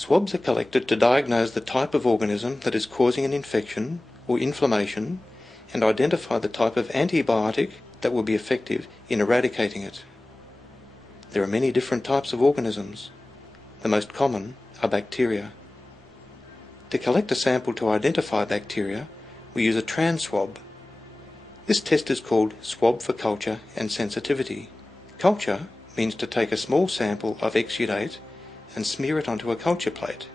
Swabs are collected to diagnose the type of organism that is causing an infection or inflammation and identify the type of antibiotic that will be effective in eradicating it. There are many different types of organisms. The most common are bacteria. To collect a sample to identify bacteria, we use a trans swab. This test is called swab for culture and sensitivity. Culture means to take a small sample of exudate and smear it onto a culture plate,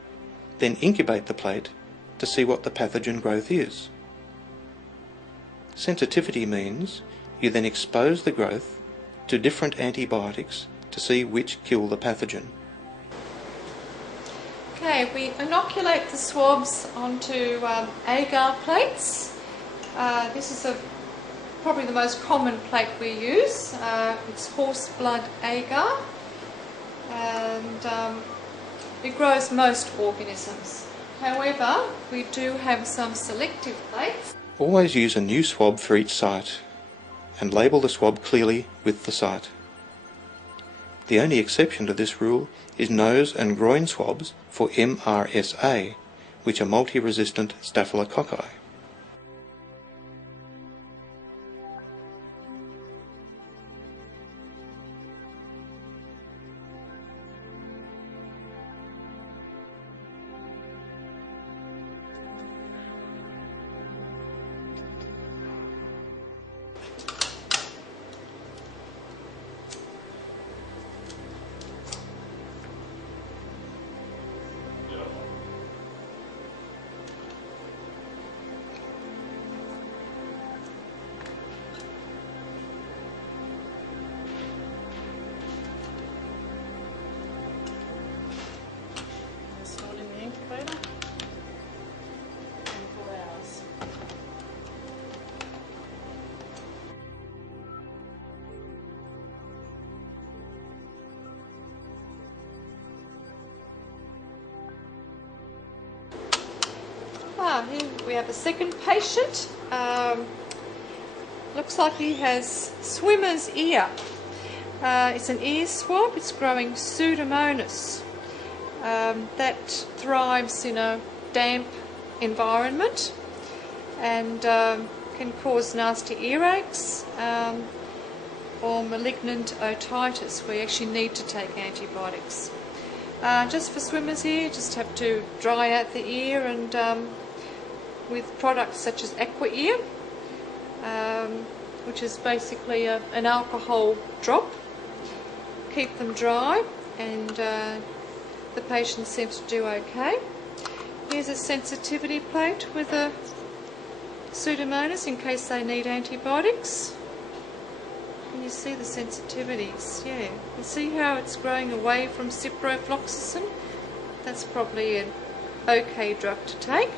then incubate the plate to see what the pathogen growth is. Sensitivity means you then expose the growth to different antibiotics to see which kill the pathogen. Okay, we inoculate the swabs onto agar plates. This is probably the most common plate we use. It's horse blood agar, and it grows most organisms. However, we do have some selective plates. Always use a new swab for each site and label the swab clearly with the site. The only exception to this rule is nose and groin swabs for MRSA, which are multi-resistant staphylococci. Here we have a second patient. Looks like he has swimmer's ear. It's an ear swab. It's growing Pseudomonas. That thrives in a damp environment and can cause nasty earaches or malignant otitis where you actually need to take antibiotics. Just for swimmers ear, just have to dry out the ear and with products such as Aqua Ear, which is basically an alcohol drop. Keep them dry and the patient seems to do okay. Here's a sensitivity plate with a Pseudomonas in case they need antibiotics. Can you see the sensitivities? Yeah. You see how it's growing away from ciprofloxacin? That's probably an okay drug to take.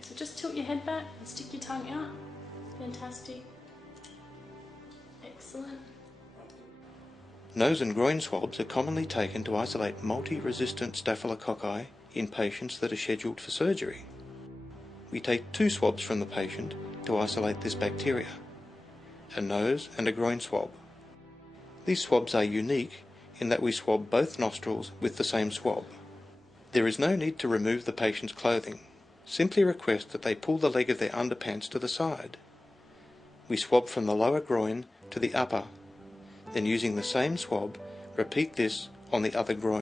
So just tilt your head back and stick your tongue out. Fantastic. Excellent. Nose and groin swabs are commonly taken to isolate multi-resistant staphylococci in patients that are scheduled for surgery. We take 2 swabs from the patient to isolate this bacteria, a nose and a groin swab. These swabs are unique in that we swab both nostrils with the same swab. There is no need to remove the patient's clothing. Simply request that they pull the leg of their underpants to the side. We swab from the lower groin to the upper, then using the same swab, repeat this on the other groin.